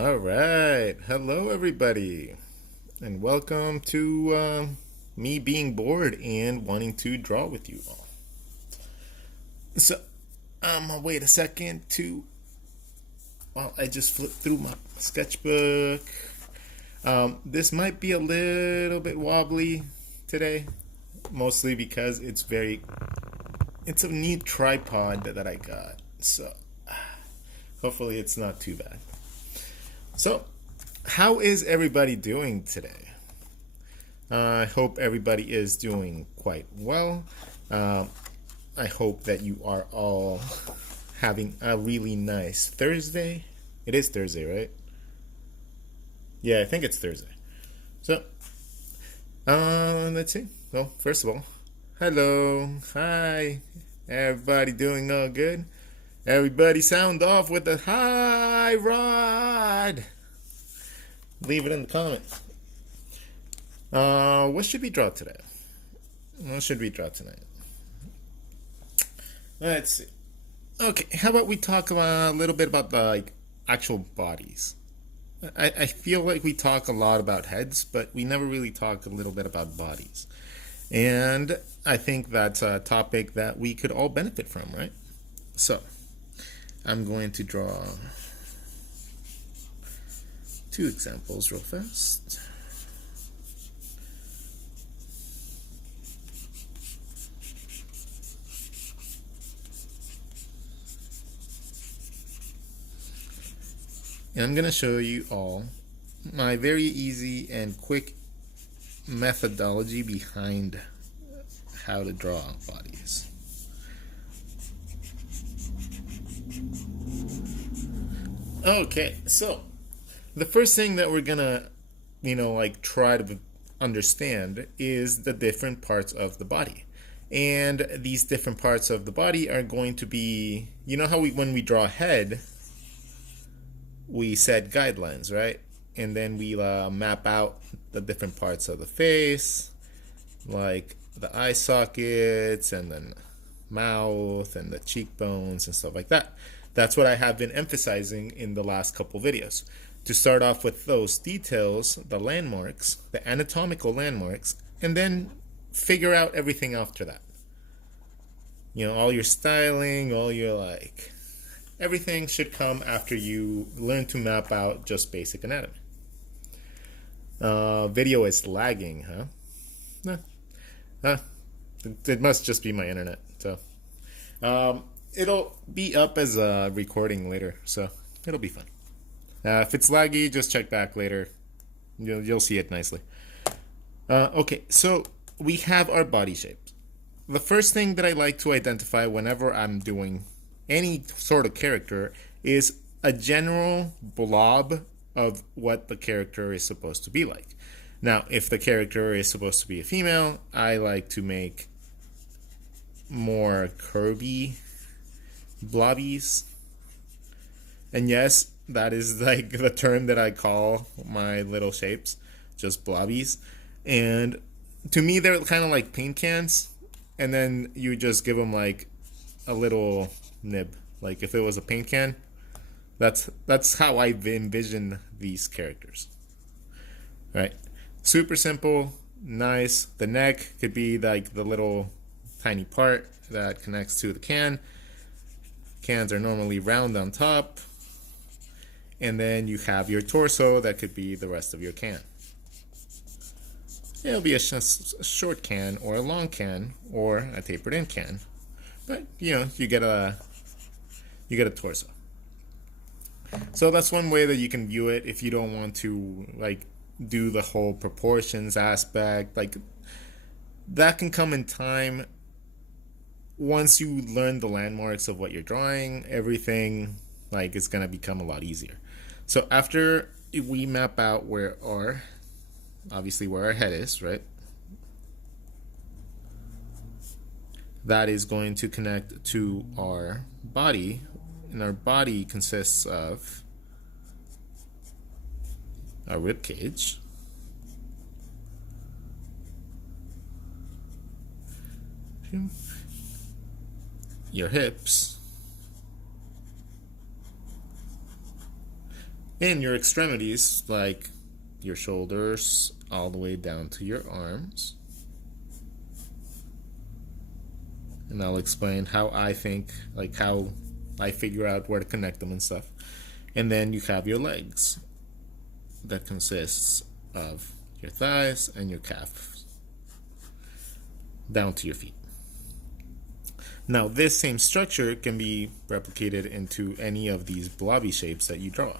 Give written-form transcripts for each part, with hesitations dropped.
All right. Hello, everybody, and welcome to me being bored and wanting to draw with you all. So, I'm gonna wait a second to. Well, I just flipped through my sketchbook. This might be a little bit wobbly today, mostly because it's a neat tripod that I got. So, hopefully, it's not too bad. So, how is everybody doing today? I hope everybody is doing quite well. I hope that you are all having a really nice Thursday. It is Thursday, right? Yeah, I think it's Thursday. So, let's see. Well, first of all, hello, hi, everybody doing all good? Everybody sound off with a hi, Rod. Leave it in the comments. What should we draw today? What should we draw tonight? Let's see. Okay, how about we talk a little bit about the actual bodies? I feel like we talk a lot about heads, but we never really talk a little bit about bodies. And I think that's a topic that we could all benefit from, right? So, I'm going to draw two examples real fast. And I'm going to show you all my very easy and quick methodology behind how to draw bodies. Okay, so the first thing that we're gonna, try to understand is the different parts of the body. And these different parts of the body are going to be, how when we draw a head, we set guidelines, right? And then we map out the different parts of the face, like the eye sockets and then mouth and the cheekbones and stuff like that. That's what I have been emphasizing in the last couple videos. To start off with those details, the landmarks, the anatomical landmarks, and then figure out everything after that. All your styling, all your everything should come after you learn to map out just basic anatomy. Video is lagging, huh? It must just be my internet. So, it'll be up as a recording later, so it'll be fun. If it's laggy, just check back later. You'll see it nicely. Okay, so we have our body shapes. The first thing that I like to identify whenever I'm doing any sort of character is a general blob of what the character is supposed to be like. Now, if the character is supposed to be a female, I like to make more curvy blobbies. And yes, that is the term that I call my little shapes, just blobbies. And to me, they're kind of like paint cans. And then you just give them a little nib. Like if it was a paint can, that's how I envision these characters. Right? Super simple, nice. The neck could be the little tiny part that connects to the can. Cans are normally round on top. And then you have your torso that could be the rest of your can. It'll be a short can or a long can or a tapered in can. But you get a torso. So that's one way that you can view it if you don't want to do the whole proportions aspect. That can come in time. Once you learn the landmarks of what you're drawing, everything is gonna become a lot easier. So after we map out where our head is, right? That is going to connect to our body, and our body consists of our rib cage, your hips, And your extremities, like your shoulders all the way down to your arms. And I'll explain how I think, like how I figure out where to connect them and stuff. And then you have your legs that consists of your thighs and your calves down to your feet. Now, this same structure can be replicated into any of these blobby shapes that you draw.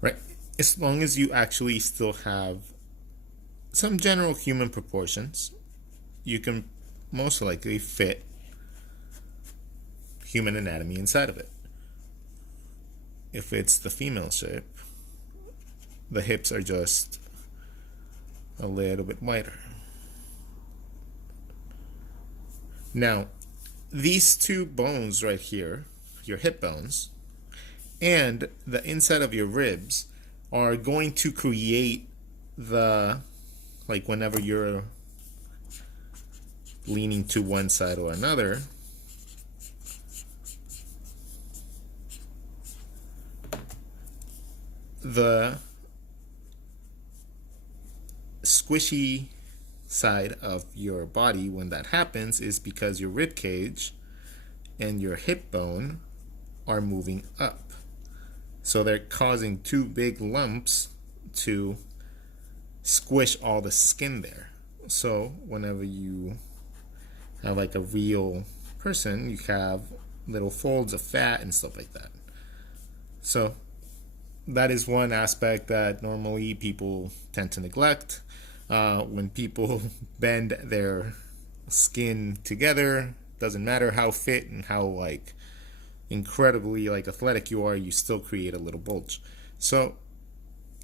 Right? As long as you actually still have some general human proportions, you can most likely fit human anatomy inside of it. If it's the female shape, the hips are just a little bit wider. Now, these two bones right here, your hip bones, and the inside of your ribs are going to create the, like whenever you're leaning to one side or another, the squishy side of your body when that happens is because your rib cage and your hip bone are moving up. So they're causing two big lumps to squish all the skin there. So whenever you have like a real person, you have little folds of fat and stuff like that. So that is one aspect that normally people tend to neglect. When people bend their skin together, doesn't matter how fit and how like incredibly like athletic you are, you still create a little bulge. So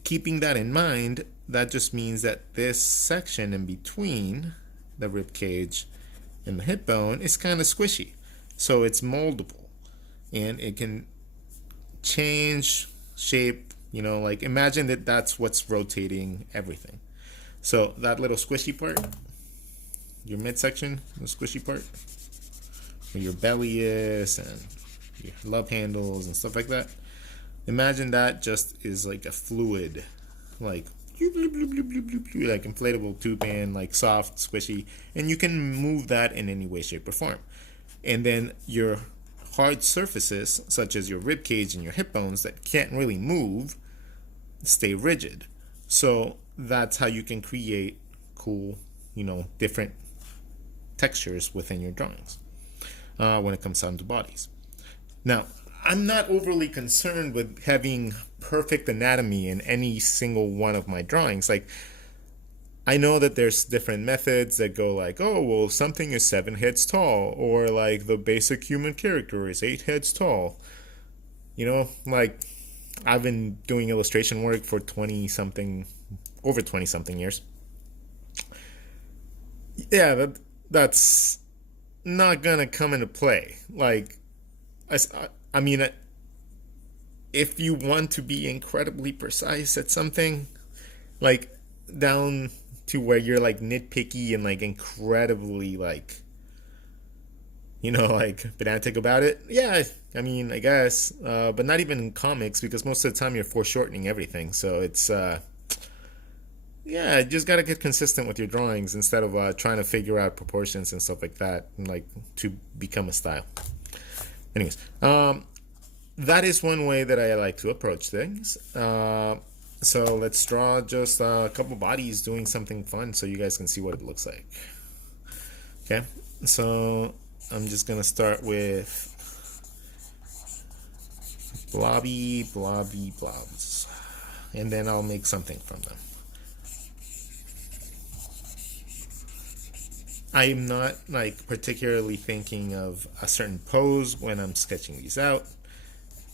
keeping that in mind, that just means that this section in between the rib cage and the hip bone is kind of squishy. So it's moldable and it can change shape, you know, like imagine that that's what's rotating everything. So that little squishy part, your midsection, the squishy part, where your belly is and your love handles and stuff like that. Imagine that just is like a fluid, like inflatable tube and like soft, squishy, and you can move that in any way, shape, or form. And then your hard surfaces, such as your rib cage and your hip bones that can't really move, stay rigid. So that's how you can create cool, you know, different textures within your drawings when it comes down to bodies. Now, I'm not overly concerned with having perfect anatomy in any single one of my drawings. Like, I know that there's different methods that go like, oh, well, something is 7 heads tall, or like the basic human character is 8 heads tall. You know, like I've been doing illustration work for over 20 something years. Yeah, that's not gonna come into play. Like, I mean, if you want to be incredibly precise at something, like down to where you're like nitpicky and like incredibly like, you know, like pedantic about it, yeah, I mean, I guess, but not even in comics, because most of the time you're foreshortening everything. So it's, yeah, you just gotta get consistent with your drawings instead of trying to figure out proportions and stuff like that, and like to become a style. Anyways, that is one way that I like to approach things. So let's draw just a couple bodies doing something fun so you guys can see what it looks like. Okay, so I'm just gonna start with blobby blobs, and then I'll make something from them. I'm not like particularly thinking of a certain pose when I'm sketching these out.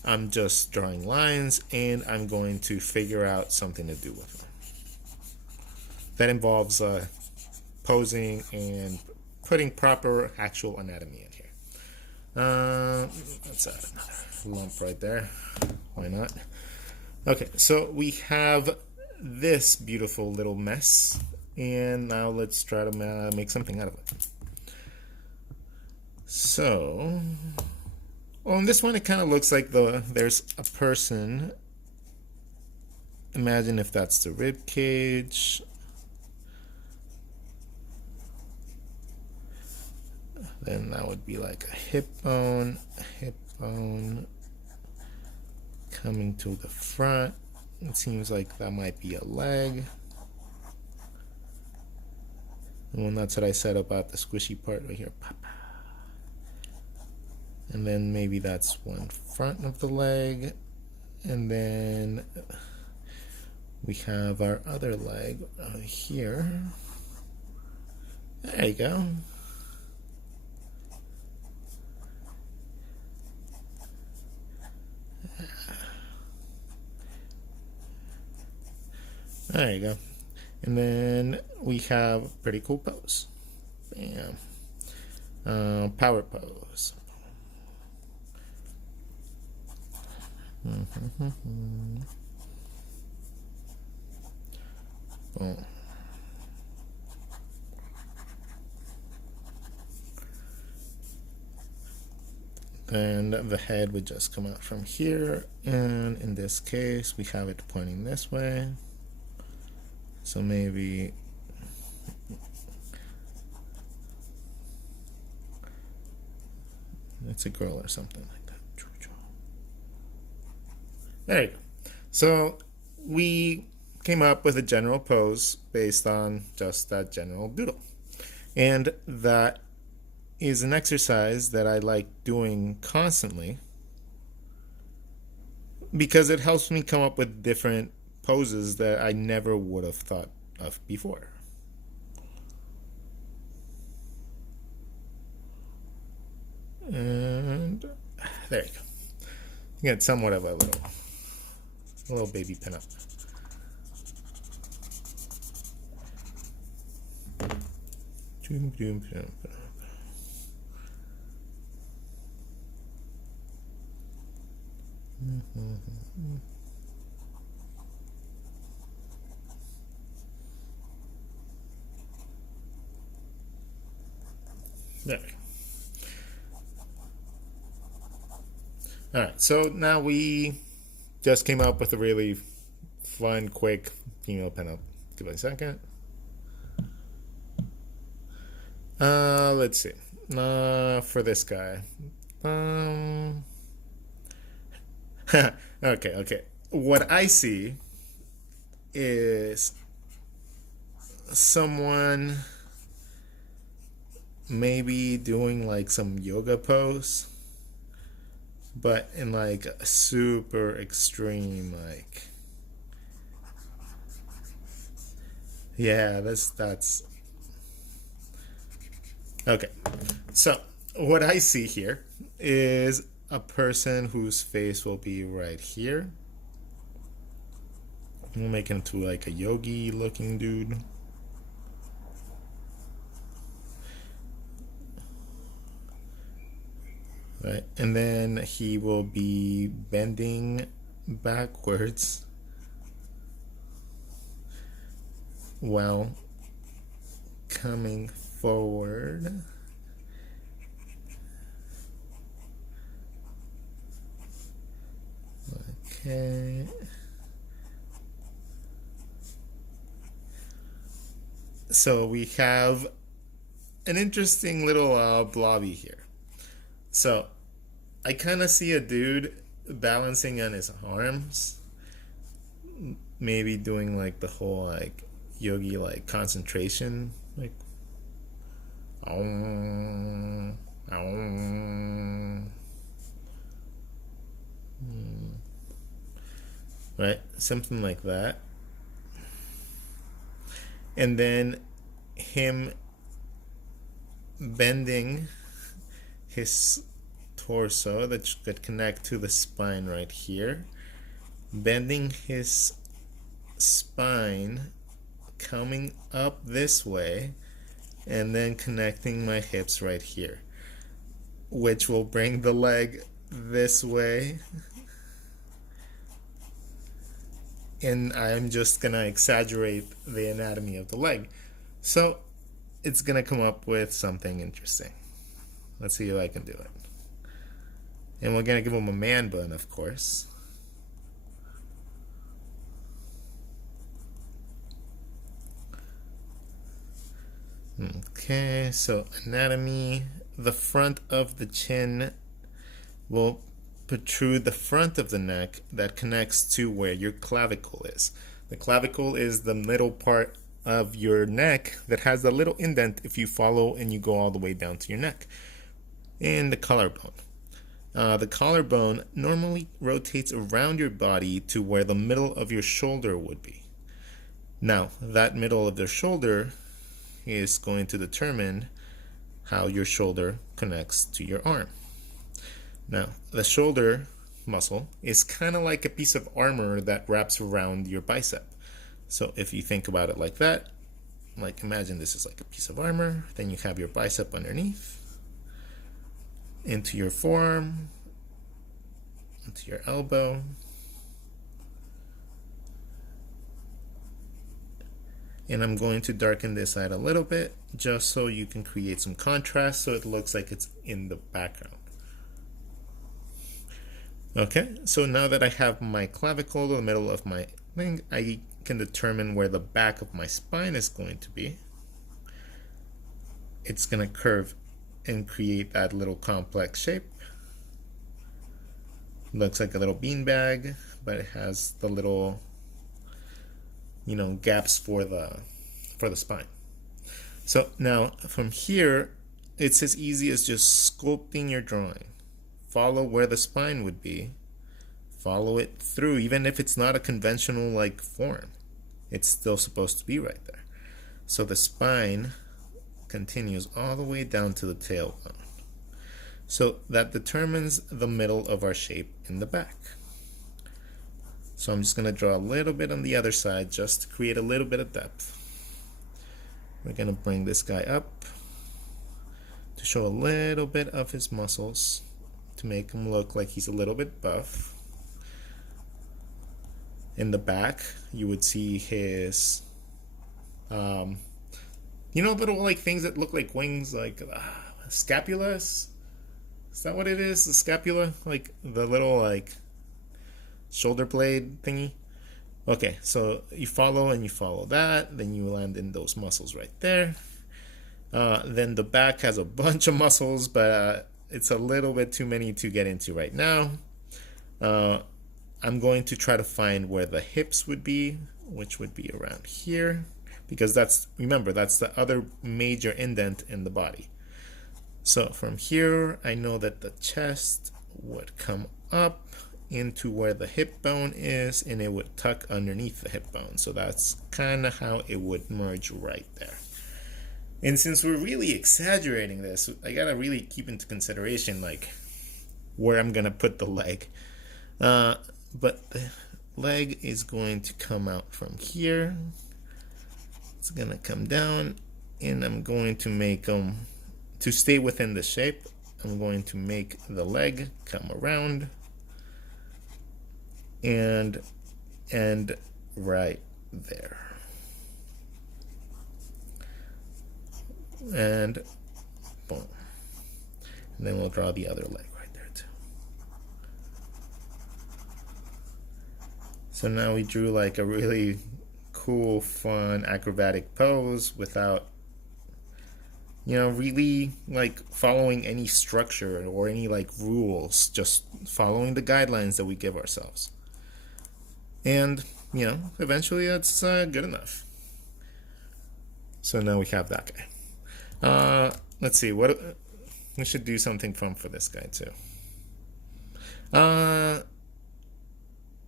I'm just drawing lines and I'm going to figure out something to do with them. That involves posing and putting proper actual anatomy in here. Let's add another. lump right there. Why not? Okay, so we have this beautiful little mess, and now let's try to make something out of it. So, on this one, it kind of looks like there's a person. Imagine if that's the rib cage. Then that would be like a hip bone coming to the front. It seems like that might be a leg. And that's what I said about the squishy part right here. And then maybe that's one front of the leg. And then we have our other leg here. There you go. There you go. And then we have a pretty cool pose. Bam. Power pose. Boom. And the head would just come out from here, and in this case we have it pointing this way. So maybe it's a girl or something like that. There you go. So we came up with a general pose based on just that general doodle. And that is an exercise that I like doing constantly because it helps me come up with different poses that I never would have thought of before. And there you go. You get somewhat of a little baby pinup. There we go. Alright, so now we just came up with a really fun, quick female pinup. Give it a second. Let's see. For this guy. Okay. What I see is someone maybe doing like some yoga pose, but in like a super extreme, like, yeah, that's okay. So what I see here is a person whose face will be right here. We'll make him to like a yogi looking dude. Right, and then he will be bending backwards while coming forward. Okay. So we have an interesting little blobby here. So I kind of see a dude balancing on his arms, maybe doing like the whole like yogi like concentration, like right, something like that. And then him bending his torso that could connect to the spine right here, bending his spine, coming up this way, and then connecting my hips right here, which will bring the leg this way, and I'm just gonna exaggerate the anatomy of the leg. So it's gonna come up with something interesting. Let's see if I can do it. And we're gonna give him a man bun, of course. Okay, so anatomy. The front of the chin will protrude the front of the neck that connects to where your clavicle is. The clavicle is the middle part of your neck that has a little indent if you follow and you go all the way down to your neck. And the collarbone. The collarbone normally rotates around your body to where the middle of your shoulder would be. Now, that middle of the shoulder is going to determine how your shoulder connects to your arm. Now, the shoulder muscle is kind of like a piece of armor that wraps around your bicep. So if you think about it like that, like imagine this is like a piece of armor, then you have your bicep underneath, into your forearm, into your elbow, and I'm going to darken this side a little bit just so you can create some contrast so it looks like it's in the background. Okay, so now that I have my clavicle in the middle of my thing, I can determine where the back of my spine is going to be. It's going to curve and create that little complex shape. Looks like a little beanbag, but it has the little, gaps for the spine. So now from here, it's as easy as just sculpting your drawing. Follow where the spine would be. Follow it through, even if it's not a conventional like form. It's still supposed to be right there. So the spine continues all the way down to the tailbone. So that determines the middle of our shape in the back. So I'm just going to draw a little bit on the other side just to create a little bit of depth. We're going to bring this guy up to show a little bit of his muscles to make him look like he's a little bit buff. In the back, you would see his, little like things that look like wings, like scapulas. Is that what it is? The scapula, like the little like shoulder blade thingy. Okay, so you follow and you follow that, then you land in those muscles right there. Then the back has a bunch of muscles, but it's a little bit too many to get into right now. I'm going to try to find where the hips would be, which would be around here, because remember, that's the other major indent in the body. So from here, I know that the chest would come up into where the hip bone is, and it would tuck underneath the hip bone. So that's kind of how it would merge right there. And since we're really exaggerating this, I gotta really keep into consideration like where I'm gonna put the leg. But the leg is going to come out from here. It's gonna come down, and I'm going to make them to stay within the shape. I'm going to make the leg come around and end right there. And boom. And then we'll draw the other leg right there too. So now we drew like a really cool, fun, acrobatic pose without, really like following any structure or any like rules, just following the guidelines that we give ourselves. And, eventually that's good enough. So now we have that guy. Let's see, we should do something fun for this guy too.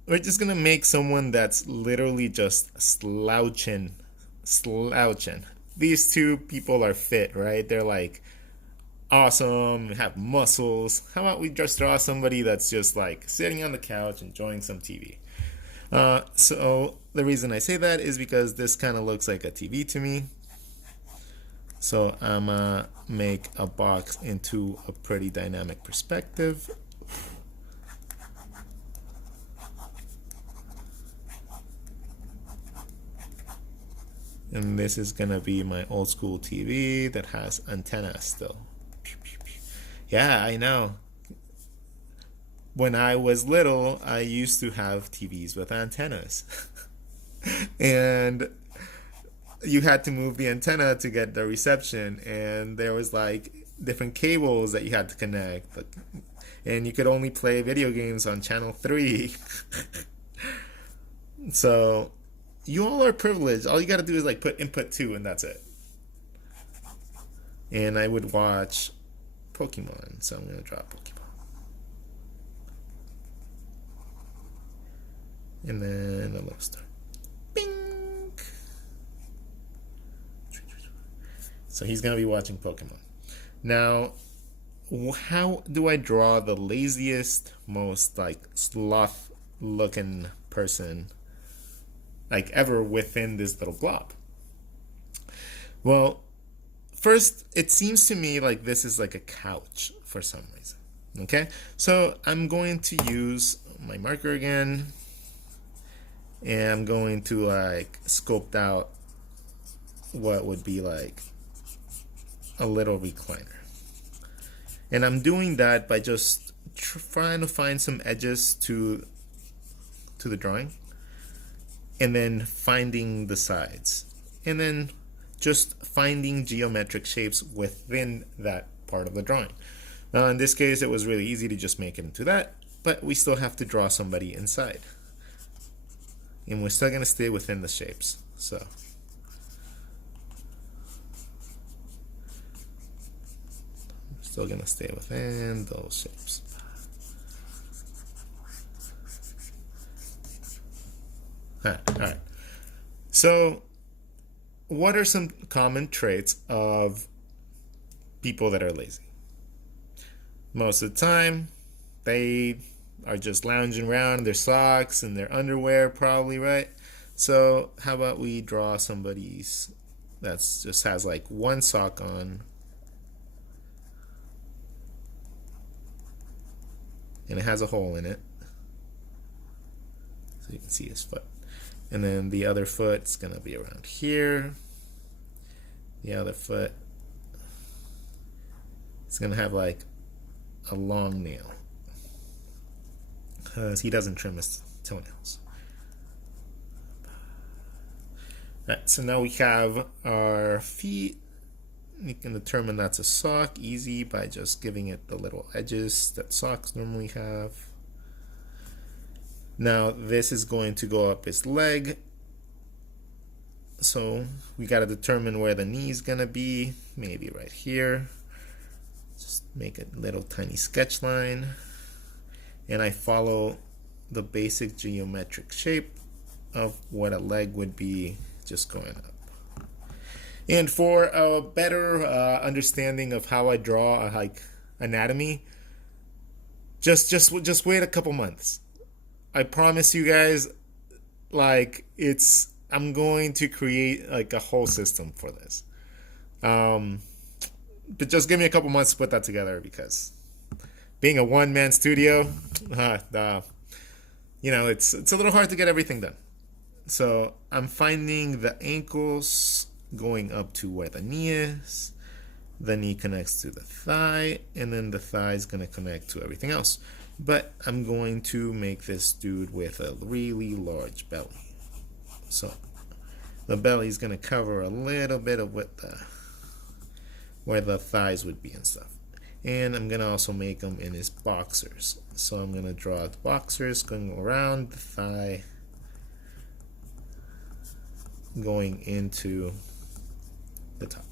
We're just gonna make someone that's literally just slouching. These two people are fit, right? They're like awesome, have muscles. How about we just draw somebody that's just like sitting on the couch enjoying some TV? So the reason I say that is because this kind of looks like a TV to me. So I'm gonna make a box into a pretty dynamic perspective. And this is gonna be my old school TV that has antenna still. Yeah, I know. When I was little, I used to have TVs with antennas. And you had to move the antenna to get the reception, and there was like different cables that you had to connect. And you could only play video games on channel 3. So you all are privileged. All you got to do is like put input 2 and that's it. And I would watch Pokemon, so I'm going to draw Pokemon. And then a little star. Bing! So he's going to be watching Pokemon. Now, how do I draw the laziest, most like sloth looking person like ever within this little blob? Well, first, it seems to me like this is like a couch for some reason. Okay, so I'm going to use my marker again, and I'm going to like sculpt out what would be like a little recliner. And I'm doing that by just trying to find some edges to the drawing, and then finding the sides, and then just finding geometric shapes within that part of the drawing. Now in this case it was really easy to just make it into that, but we still have to draw somebody inside, and we're still going to stay within the shapes. So still gonna stay within those shapes. All right. So, what are some common traits of people that are lazy? Most of the time, they are just lounging around in their socks and their underwear, probably, right? So, how about we draw somebody's that's just has like one sock on, and it has a hole in it, so you can see his foot. And then the other foot's gonna be around here. The other foot is gonna have like a long nail because he doesn't trim his toenails. Alright, so now we have our feet. You can determine that's a sock easy by just giving it the little edges that socks normally have. Now this is going to go up his leg, so we got to determine where the knee is gonna be. Maybe right here. Just make a little tiny sketch line, and I follow the basic geometric shape of what a leg would be, just going up. And for a better understanding of how I draw like anatomy, just wait a couple months. I promise you guys, like I'm going to create like a whole system for this. But just give me a couple months to put that together, because being a one-man studio, it's a little hard to get everything done. So I'm finding the ankles going up to where the knee is. The knee connects to the thigh, and then the thigh is going to connect to everything else. But I'm going to make this dude with a really large belly. So the belly is going to cover a little bit of where the thighs would be and stuff. And I'm going to also make him in his boxers. So I'm going to draw the boxers going around the thigh, going into the top.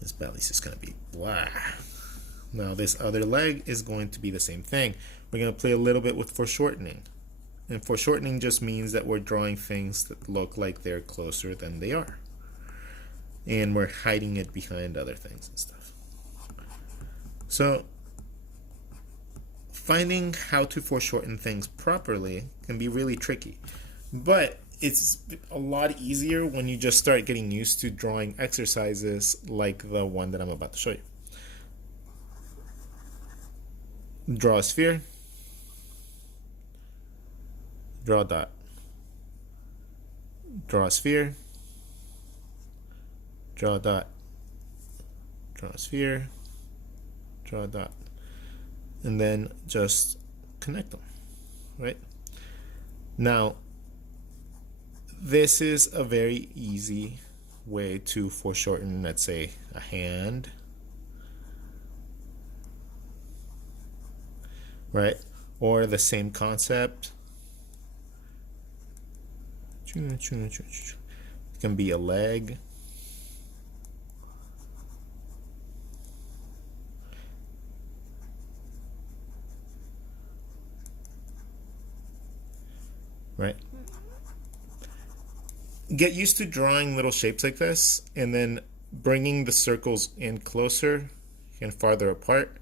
His belly's just going to be blah. Now this other leg is going to be the same thing. We're going to play a little bit with foreshortening. And foreshortening just means that we're drawing things that look like they're closer than they are. And we're hiding it behind other things and stuff. So finding how to foreshorten things properly can be really tricky. But it's a lot easier when you just start getting used to drawing exercises like the one that I'm about to show you. Draw a sphere, draw a dot, draw a sphere, draw a dot, draw a sphere, draw a dot, and then just connect them, right? Now, this is a very easy way to foreshorten, let's say, a hand, right? Or the same concept. It can be a leg. Right? Get used to drawing little shapes like this and then bringing the circles in closer and farther apart,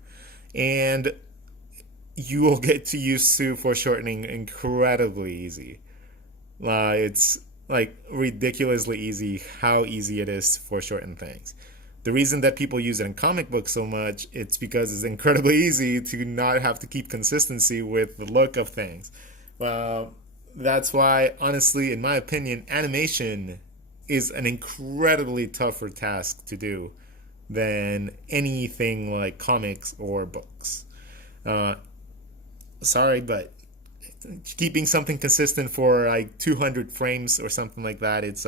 and you will get to used to foreshortening incredibly easy. It's like ridiculously easy how easy it is to foreshorten things. The reason that people use it in comic books so much, it's because it's incredibly easy to not have to keep consistency with the look of things. That's why, honestly, in my opinion, animation is an incredibly tougher task to do than anything like comics or books. Sorry, but keeping something consistent for like 200 frames or something like that, that's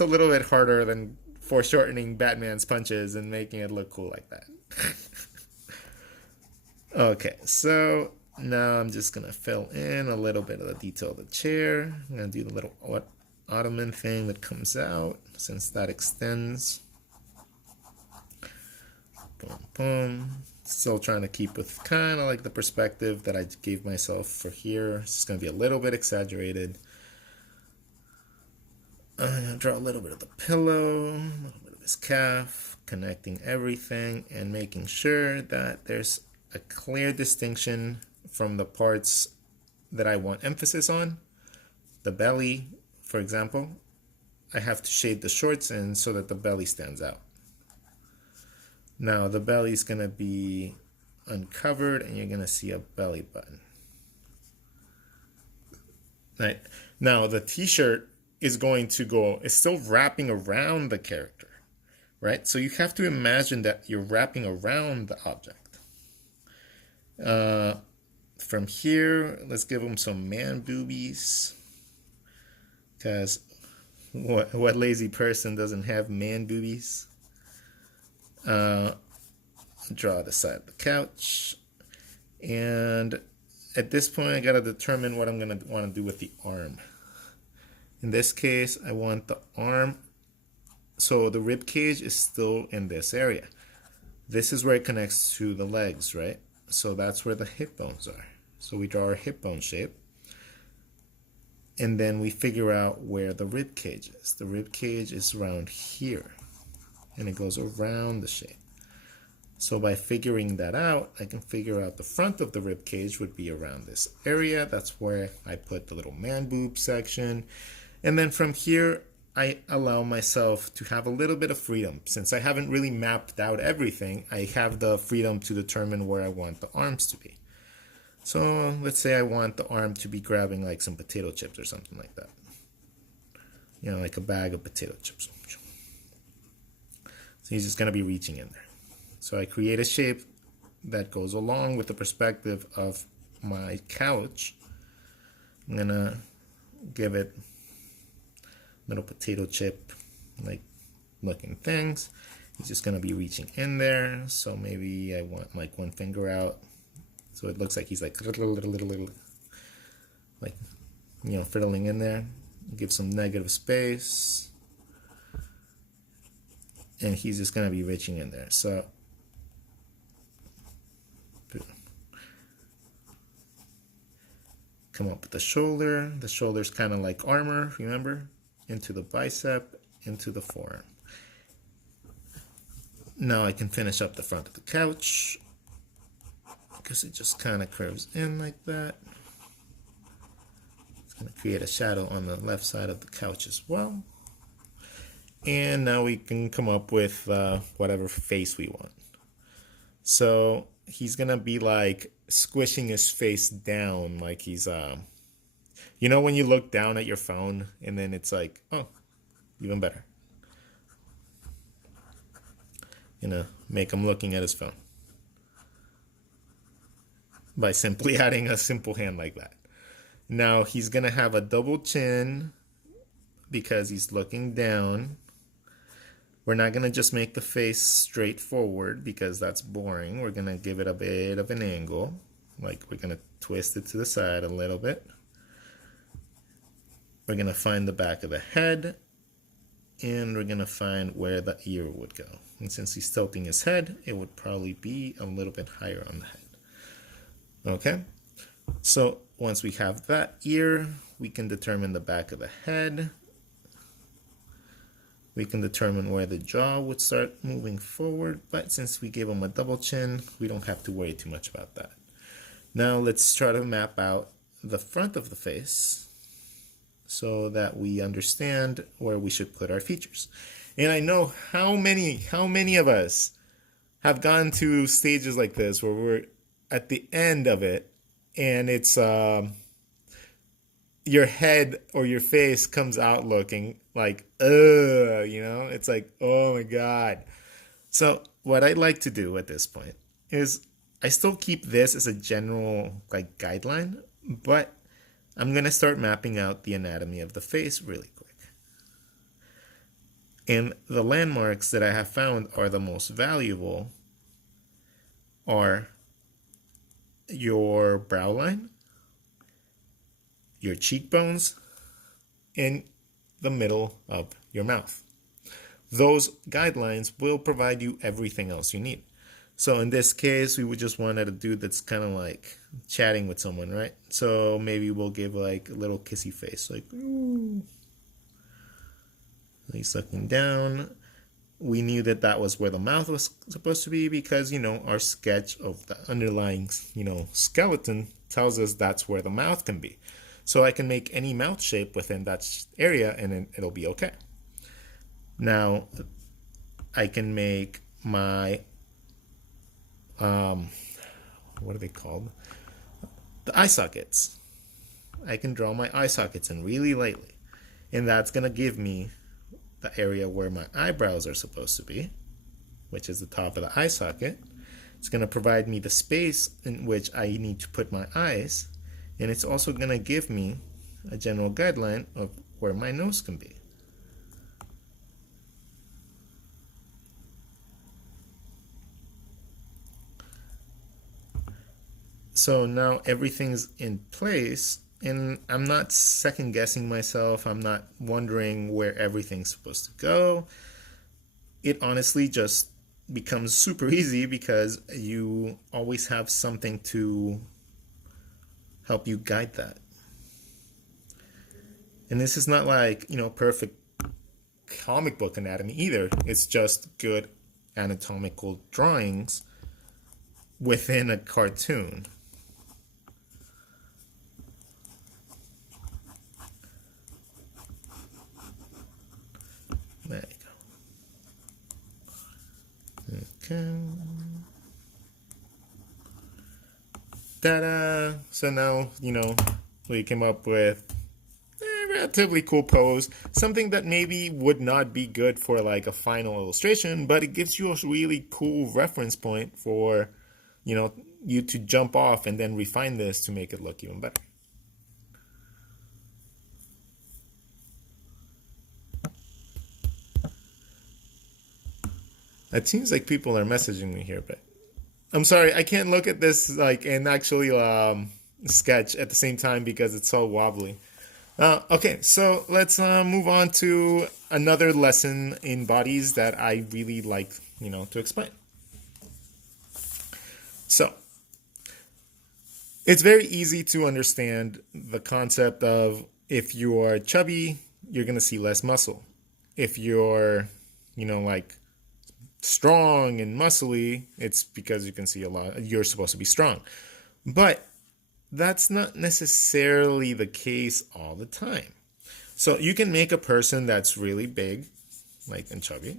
a little bit harder than foreshortening Batman's punches and making it look cool like that. Okay, so now I'm just gonna fill in a little bit of the detail of the chair. I'm gonna do the little ottoman thing that comes out, since that extends. Boom, boom. Still trying to keep with kind of like the perspective that I gave myself for here. It's just gonna be a little bit exaggerated. I'm gonna draw a little bit of the pillow, a little bit of his calf, connecting everything and making sure that there's a clear distinction from the parts that I want emphasis on. The belly, for example, I have to shade the shorts in so that the belly stands out. Now the belly is going to be uncovered and you're going to see a belly button. Right. Now the t-shirt is going to go, it's still wrapping around the character, right? So you have to imagine that you're wrapping around the object. From here, let's give him some man boobies, because what lazy person doesn't have man boobies? Draw the side of the couch, and at this point I gotta determine what I'm gonna want to do with the arm. In this case, I want the arm, so the rib cage is still in this area. This is where it connects to the legs, right? So that's where the hip bones are. So we draw our hip bone shape, and then we figure out where the rib cage is. The rib cage is around here, and it goes around the shape. So by figuring that out, I can figure out the front of the rib cage would be around this area. That's where I put the little man boob section. And then from here, I allow myself to have a little bit of freedom. Since I haven't really mapped out everything, I have the freedom to determine where I want the arms to be. So let's say I want the arm to be grabbing like some potato chips or something like that. You know, like a bag of potato chips. So he's just going to be reaching in there. So I create a shape that goes along with the perspective of my couch. I'm going to give it little potato chip like looking things. He's just going to be reaching in there. So maybe I want like one finger out. So it looks like he's like, like, you know, fiddling in there. Give some negative space. And he's just going to be reaching in there. So come up with the shoulder. The shoulder's kind of like armor, remember? Into the bicep, into the forearm. Now I can finish up the front of the couch, because it just kind of curves in like that. It's going to create a shadow on the left side of the couch as well. And now we can come up with whatever face we want. So he's going to be like squishing his face down, like he's You know when you look down at your phone and then it's like, oh, even better. Make him looking at his phone by simply adding a simple hand like that. Now he's gonna have a double chin because he's looking down. We're not gonna just make the face straight forward because that's boring. We're gonna give it a bit of an angle. Like we're gonna twist it to the side a little bit. We're gonna find the back of the head, and we're gonna find where the ear would go. And since he's tilting his head, it would probably be a little bit higher on the head. Okay, so once we have that ear, we can determine the back of the head. We can determine where the jaw would start moving forward, but since we gave him a double chin, we don't have to worry too much about that. Now let's try to map out the front of the face so that we understand where we should put our features. And I know how many of us have gone to stages like this where we're at the end of it and it's your head or your face comes out looking like, it's like, oh my God. So what I like to do at this point is I still keep this as a general like guideline, but I'm going to start mapping out the anatomy of the face really quick. And the landmarks that I have found are the most valuable are your brow line, your cheekbones, and the middle of your mouth. Those guidelines will provide you everything else you need. So in this case, we would just want a dude that's kind of like chatting with someone, right? So maybe we'll give like a little kissy face, like, ooh. He's looking down. We knew that that was where the mouth was supposed to be because, our sketch of the underlying, skeleton tells us that's where the mouth can be. So I can make any mouth shape within that area and then it'll be okay. Now, I can make my, what are they called? The eye sockets. I can draw my eye sockets in really lightly. And that's going to give me the area where my eyebrows are supposed to be, which is the top of the eye socket. It's going to provide me the space in which I need to put my eyes, and it's also going to give me a general guideline of where my nose can be. So now everything's in place, and I'm not second guessing myself. I'm not wondering where everything's supposed to go. It honestly just becomes super easy because you always have something to help you guide that. And this is not like, perfect comic book anatomy either. It's just good anatomical drawings within a cartoon. There you go. Okay. Ta-da! So now, we came up with a relatively cool pose. Something that maybe would not be good for like a final illustration, but it gives you a really cool reference point for, you to jump off and then refine this to make it look even better. It seems like people are messaging me here, but I'm sorry, I can't look at this like and actually sketch at the same time because it's so wobbly. Okay, so let's move on to another lesson in bodies that I really like, to explain. So it's very easy to understand the concept of if you are chubby, you're going to see less muscle. If you're, like strong and muscly, it's because you can see a lot. You're supposed to be strong. But that's not necessarily the case all the time. So you can make a person that's really big, like and chubby,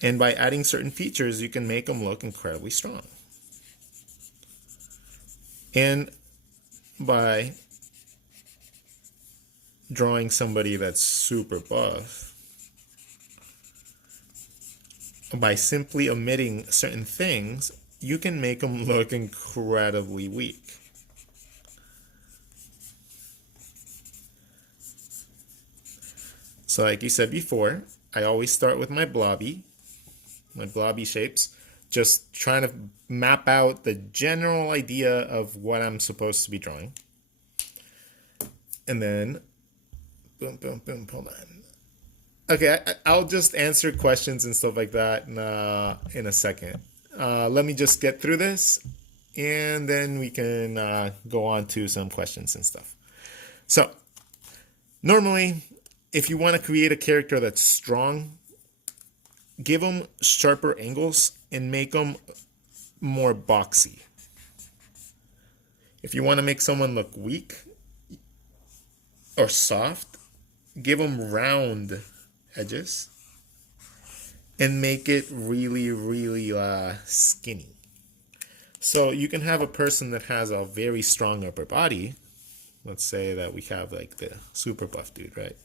and by adding certain features, you can make them look incredibly strong. And by drawing somebody that's super buff, by simply omitting certain things, you can make them look incredibly weak. So like you said before, I always start with my blobby shapes, just trying to map out the general idea of what I'm supposed to be drawing. And then, boom, boom, boom, hold on. Okay, I'll just answer questions and stuff like that in a second. Let me just get through this, and then we can go on to some questions and stuff. So, normally, if you want to create a character that's strong, give them sharper angles and make them more boxy. If you want to make someone look weak or soft, give them round edges and make it really, really skinny. So you can have a person that has a very strong upper body. Let's say that we have like the super buff dude, right?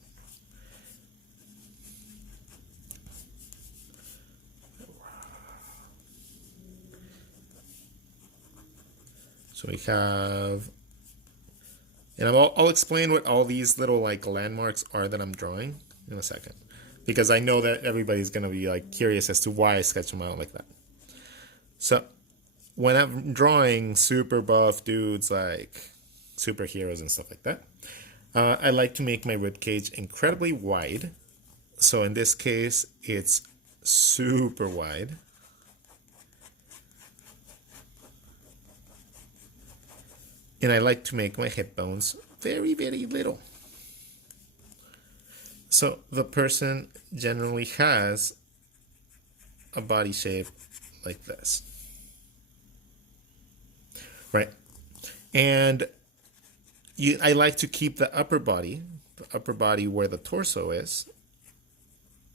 So we have, and I'll explain what all these little like landmarks are that I'm drawing in a second, because I know that everybody's gonna be like curious as to why I sketch them out like that. So when I'm drawing super buff dudes like superheroes and stuff like that, I like to make my rib cage incredibly wide. So in this case, it's super wide. And I like to make my hip bones very, very little. So the person generally has a body shape like this. Right? And I like to keep the upper body where the torso is,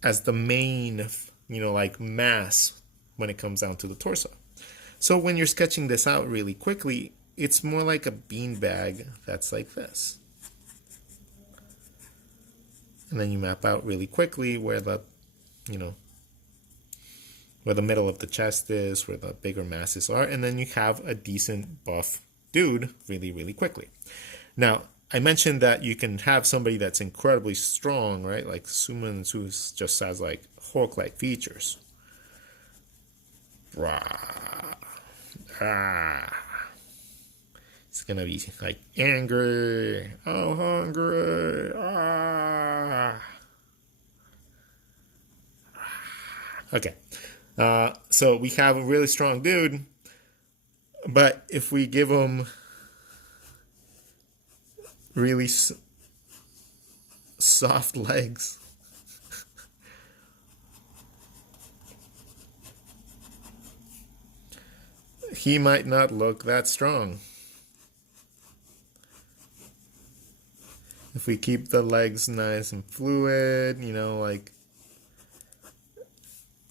as the main, like mass when it comes down to the torso. So when you're sketching this out really quickly, it's more like a beanbag that's like this. And then you map out really quickly where the, where the middle of the chest is, where the bigger masses are, and then you have a decent buff dude really, really quickly. Now, I mentioned that you can have somebody that's incredibly strong, right? Like Suman, who just has like Hulk-like features. It's gonna be like angry, oh hungry, Okay, so we have a really strong dude, but if we give him really soft legs, he might not look that strong. If we keep the legs nice and fluid, like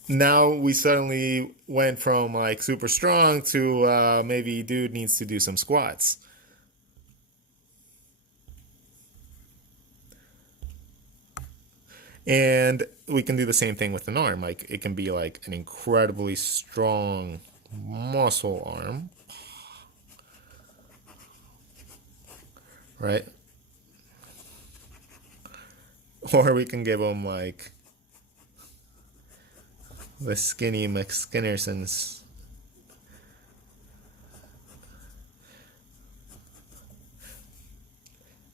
now we suddenly went from like super strong to maybe dude needs to do some squats. And we can do the same thing with an arm. Like it can be like an incredibly strong muscle arm, right? Or we can give them like the skinny McSkinnersons.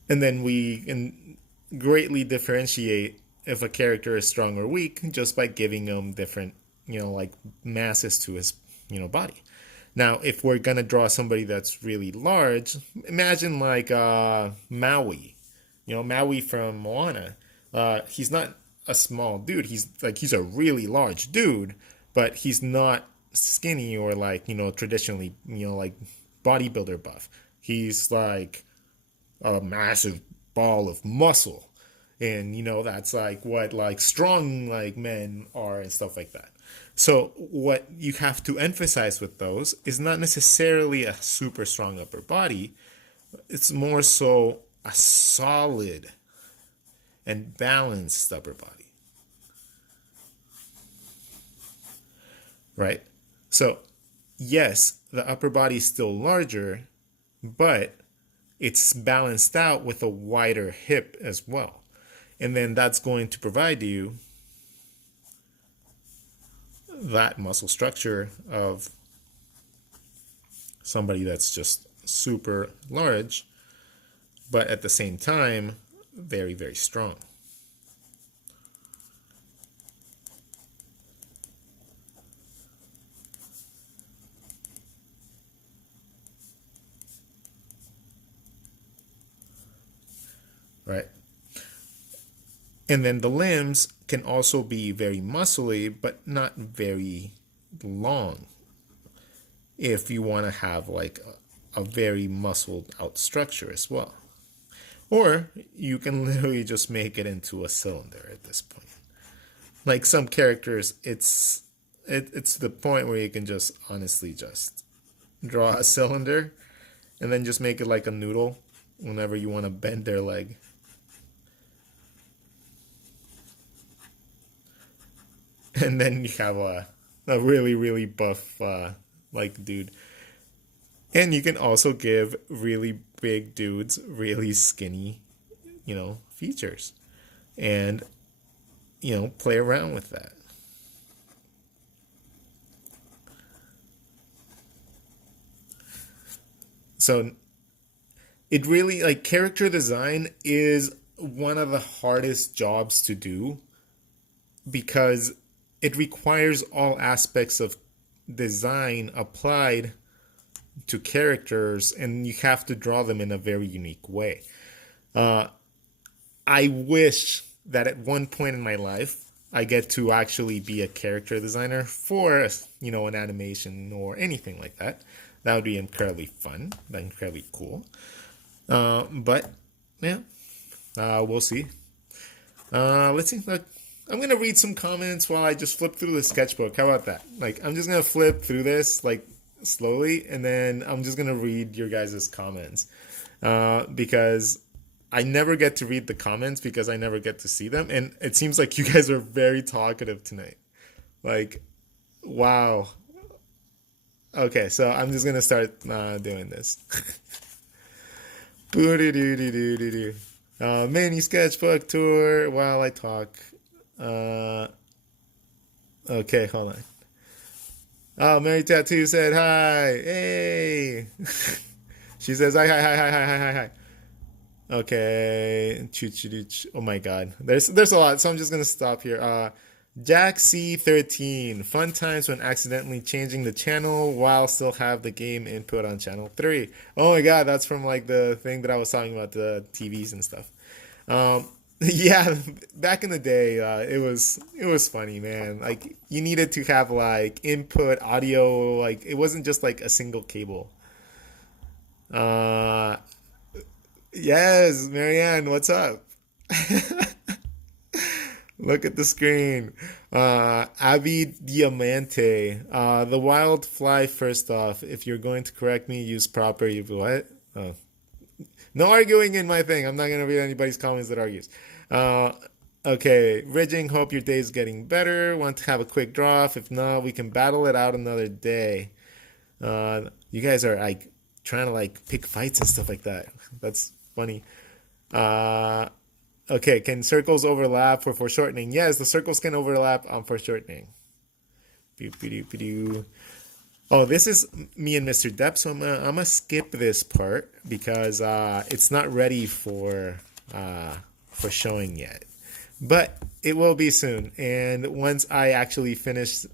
And then we can greatly differentiate if a character is strong or weak just by giving them different, like masses to his, body. Now, if we're gonna draw somebody that's really large, imagine like Maui, Maui from Moana. He's not a small dude. He's a really large dude, but he's not skinny or like, traditionally, like bodybuilder buff. He's like a massive ball of muscle. And, that's like what like strong like men are and stuff like that. So what you have to emphasize with those is not necessarily a super strong upper body. It's more so a solid and balanced upper body, right? So, yes, the upper body is still larger, but it's balanced out with a wider hip as well. And then that's going to provide you that muscle structure of somebody that's just super large, but at the same time, very, very strong. Right? And then the limbs can also be very muscly, but not very long. If you want to have like a very muscled out structure as well. Or you can literally just make it into a cylinder at this point. Like some characters, it's the point where you can just honestly just draw a cylinder and then just make it like a noodle whenever you want to bend their leg. And then you have a really, really buff like dude. And you can also give really big dudes really skinny, features. And, play around with that. So it really, like, character design is one of the hardest jobs to do because it requires all aspects of design applied to characters, and you have to draw them in a very unique way. I wish that at one point in my life I get to actually be a character designer for an animation or anything like that. That would be incredibly fun, incredibly cool. But yeah, we'll see. Let's see. Look, I'm gonna read some comments while I just flip through the sketchbook. How about that? Like, I'm just gonna flip through this like slowly, and then I'm just gonna read your guys' comments because I never get to read the comments because I never get to see them, and it seems like you guys are very talkative tonight. Like, wow. Okay, so I'm just gonna start doing this. Boo-doo-doo-doo-doo-doo. Mini sketchbook tour while I talk. Okay, hold on. Oh, Mary Tattoo said hi. Hey. She says hi, hi, hi, hi, hi, hi, hi, hi. Okay. Oh my God. There's a lot, so I'm just gonna stop here. Jack C13. Fun times when accidentally changing the channel while still have the game input on channel 3. Oh my God, that's from like the thing that I was talking about, the TVs and stuff. Yeah, back in the day, it was funny, man. Like, you needed to have like input audio, like it wasn't just like a single cable. Uh, yes, Marianne, what's up? Look at the screen. Abby Diamante. The wild fly, first off. If you're going to correct me, use proper. You what? Oh. No arguing in my thing. I'm not going to read anybody's comments that argues. Uh, okay. Ridging, hope your day's getting better. Want to have a quick draw? If not, we can battle it out another day. You guys are like trying to like pick fights and stuff like that. That's funny. Uh, Okay, can circles overlap for foreshortening? Yes, the circles can overlap on foreshortening. Oh, this is me and Mr. Depp, so I'm gonna skip this part because it's not ready for showing yet. But it will be soon, and once I actually finish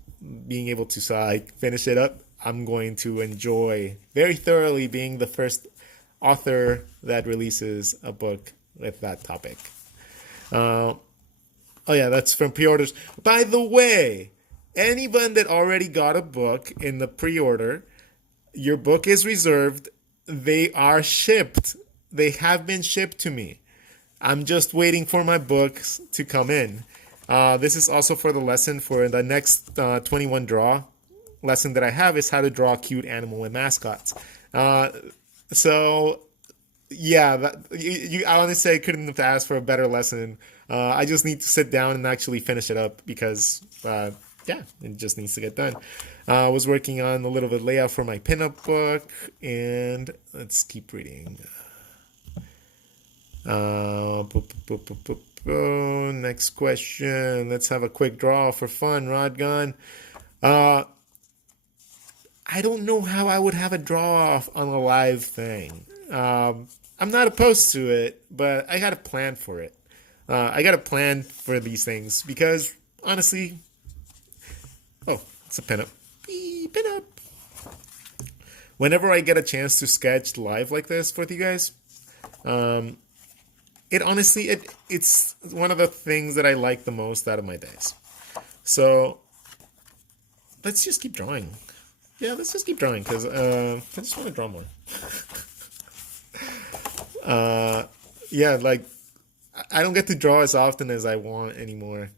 being able to finish it up, I'm going to enjoy very thoroughly being the first author that releases a book with that topic. Oh yeah, that's from pre-orders. By the way, anyone that already got a book in the pre-order, your book is reserved. They are shipped. They have been shipped to me. I'm just waiting for my books to come in. This is also for the lesson for the next 21 draw lesson that I have is how to draw a cute animal and mascots. So yeah, I honestly say I couldn't have asked for a better lesson I just need to sit down and actually finish it up because, yeah, it just needs to get done. I was working on a little bit layout for my pinup book, and let's keep reading. Next question. Let's have a quick draw for fun, Rod Gun. I don't know how I would have a draw off on a live thing. I'm not opposed to it, but I got a plan for it. I got a plan for these things because, honestly, oh, it's a pinup. Pinup. Whenever I get a chance to sketch live like this with you guys, it's one of the things that I like the most out of my days. So let's just keep drawing. Yeah, let's just keep drawing because I just want to draw more. Yeah, like I don't get to draw as often as I want anymore.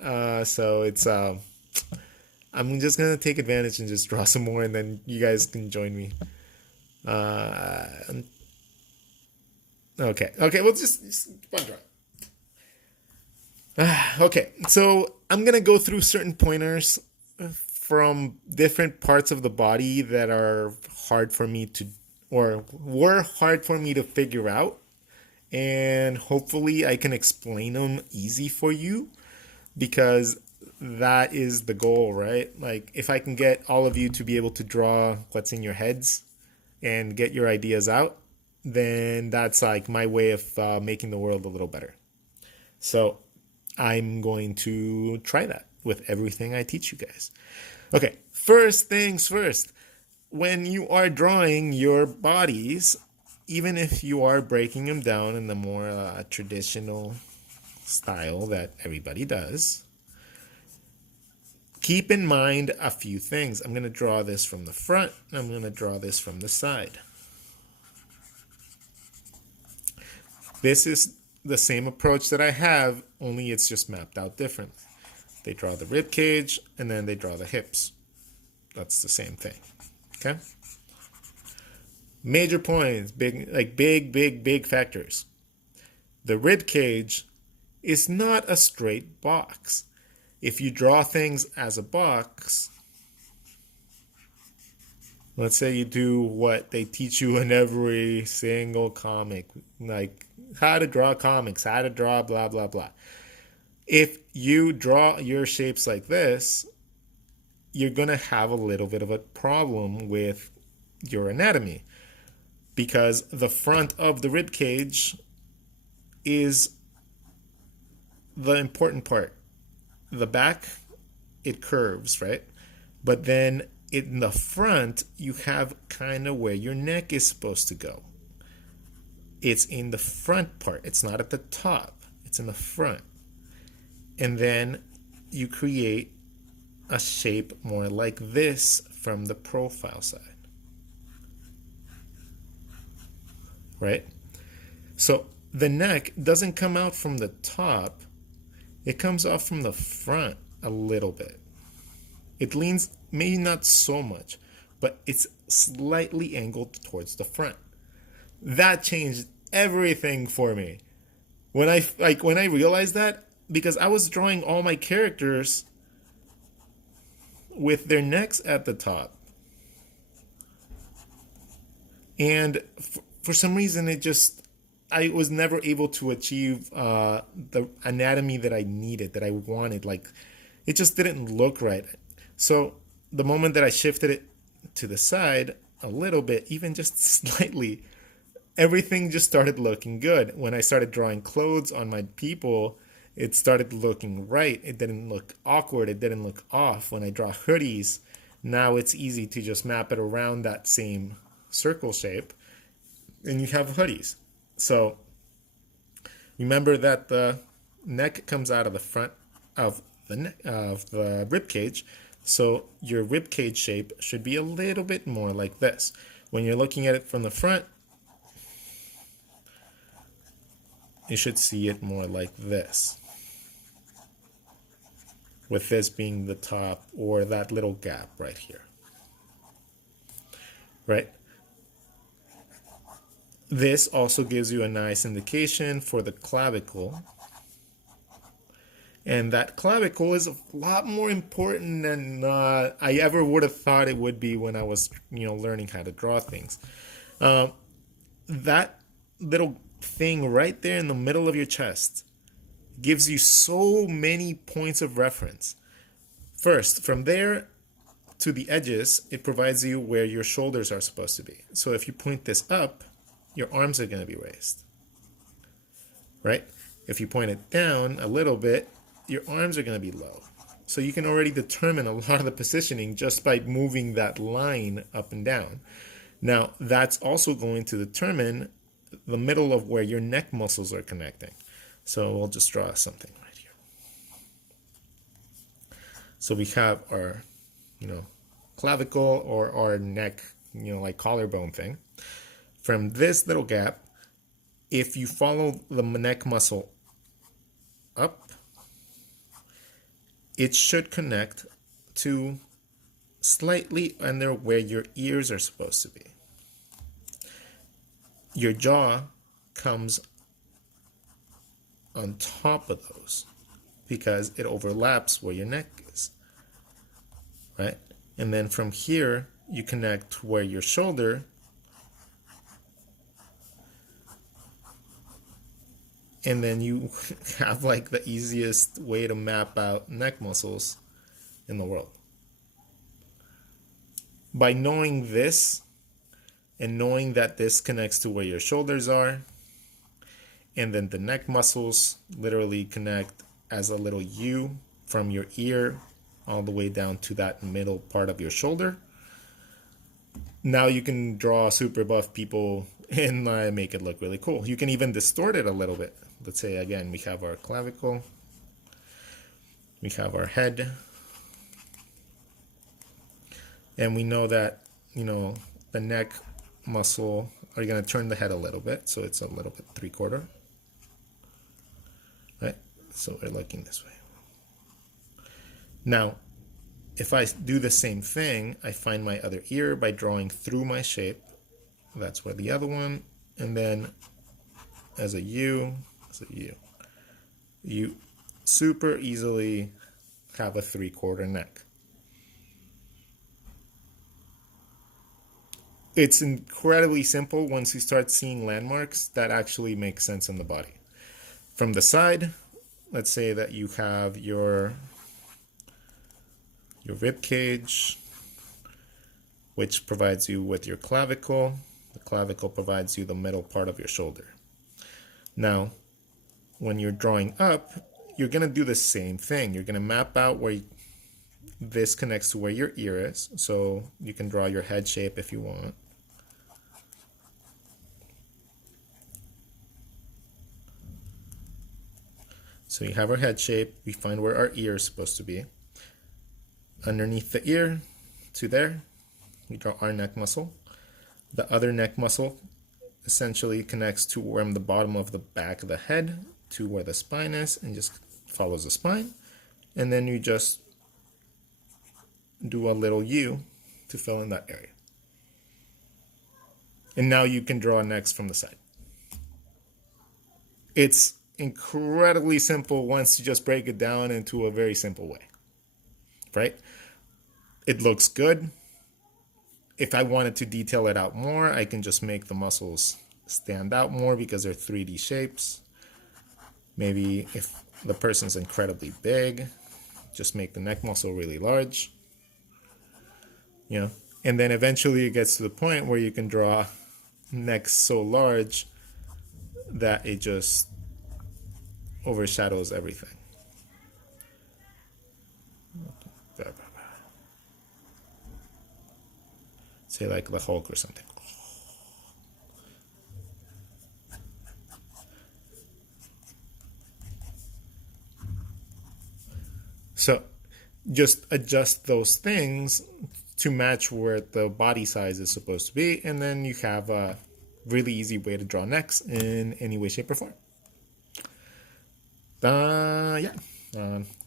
So it's I'm just gonna take advantage and just draw some more, and then you guys can join me. Okay, well just one draw. Okay, so I'm gonna go through certain pointers from different parts of the body that are hard for me to, or were hard for me to figure out, and hopefully I can explain them easy for you, because that is the goal, right? Like if I can get all of you to be able to draw what's in your heads and get your ideas out, then that's like my way of making the world a little better. So I'm going to try that with everything I teach you guys. Okay, first things first. When you are drawing your bodies, even if you are breaking them down in the more traditional style that everybody does, keep in mind a few things. I'm going to draw this from the front, and I'm going to draw this from the side. This is the same approach that I have, only it's just mapped out different. They draw the rib cage, and then they draw the hips. That's the same thing. Okay? Major points, big factors. The rib cage is not a straight box. If you draw things as a box, let's say you do what they teach you in every single comic, like how to draw comics, how to draw blah, blah, blah. If you draw your shapes like this, you're going to have a little bit of a problem with your anatomy, because the front of the rib cage is the important part. The back, it curves, right? But then in the front, you have kind of where your neck is supposed to go. It's in the front part. It's not at the top. It's in the front. And then you create a shape more like this from the profile side. Right? So the neck doesn't come out from the top. It comes off from the front a little bit. It leans, maybe not so much, but it's slightly angled towards the front. That changed everything for me. When I realized that, because I was drawing all my characters with their necks at the top. And for some reason, I was never able to achieve the anatomy that I needed, that I wanted. Like, it just didn't look right. So the moment that I shifted it to the side a little bit, even just slightly, everything just started looking good. When I started drawing clothes on my people, it started looking right. It didn't look awkward. It didn't look off. When I draw hoodies, now it's easy to just map it around that same circle shape, and you have hoodies. So remember that the neck comes out of the front of the rib cage. So your rib cage shape should be a little bit more like this. When you're looking at it from the front, you should see it more like this, with this being the top, or that little gap right here. Right? This also gives you a nice indication for the clavicle. And that clavicle is a lot more important than I ever would have thought it would be when I was, learning how to draw things. That little thing right there in the middle of your chest gives you so many points of reference. First, from there to the edges, it provides you where your shoulders are supposed to be. So if you point this up, your arms are going to be raised, right? If you point it down a little bit, your arms are going to be low. So you can already determine a lot of the positioning just by moving that line up and down. Now, that's also going to determine the middle of where your neck muscles are connecting. So we'll just draw something right here. So we have our, clavicle or our neck, like collarbone thing. From this little gap, if you follow the neck muscle up, it should connect to slightly under where your ears are supposed to be. Your jaw comes on top of those because it overlaps where your neck is, right? And then from here, you connect to where your shoulder and then you have like the easiest way to map out neck muscles in the world. By knowing this and knowing that this connects to where your shoulders are, and then the neck muscles literally connect as a little U from your ear all the way down to that middle part of your shoulder. Now you can draw super buff people and make it look really cool. You can even distort it a little bit. Let's say again, we have our clavicle, we have our head, and we know that, the neck muscle are going to turn the head a little bit, so it's a little bit 3/4, right? So we're looking this way. Now, if I do the same thing, I find my other ear by drawing through my shape. That's where the other one, and then as a U, you super easily have a 3/4 neck. It's incredibly simple once you start seeing landmarks that actually make sense in the body. From the side, let's say that you have your rib cage, which provides you with your clavicle. The clavicle provides you the middle part of your shoulder. Now, when you're drawing up, you're going to do the same thing. You're going to map out where this connects to where your ear is. So you can draw your head shape if you want. So you have our head shape. We find where our ear is supposed to be. Underneath the ear to there, we draw our neck muscle. The other neck muscle essentially connects to where the bottom of the back of the head to where the spine is and just follows the spine. And then you just do a little U to fill in that area. And now you can draw necks from the side. It's incredibly simple once you just break it down into a very simple way, right? It looks good. If I wanted to detail it out more, I can just make the muscles stand out more because they're 3D shapes. Maybe if the person's incredibly big, just make the neck muscle really large. And then eventually it gets to the point where you can draw necks so large that it just overshadows everything. Say like the Hulk or something. So just adjust those things to match where the body size is supposed to be, and then you have a really easy way to draw necks in any way, shape, or form.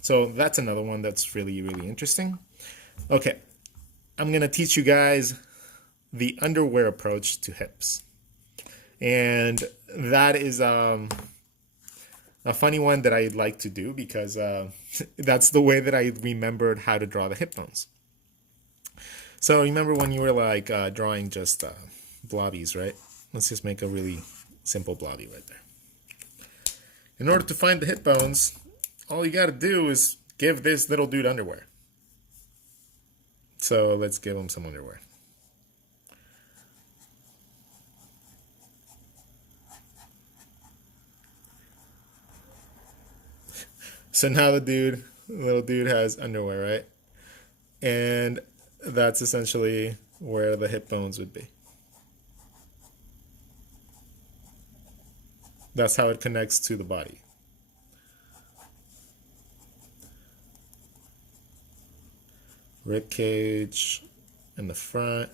So that's another one that's really, really interesting. Okay, I'm going to teach you guys the underwear approach to hips. And that is a funny one that I like to do because that's the way that I remembered how to draw the hip bones. So remember when you were like drawing just blobbies, right? Let's just make a really simple blobby right there. In order to find the hip bones, all you got to do is give this little dude underwear. So let's give him some underwear. So now the little dude has underwear, right? And that's essentially where the hip bones would be. That's how it connects to the body. Rib cage in the front.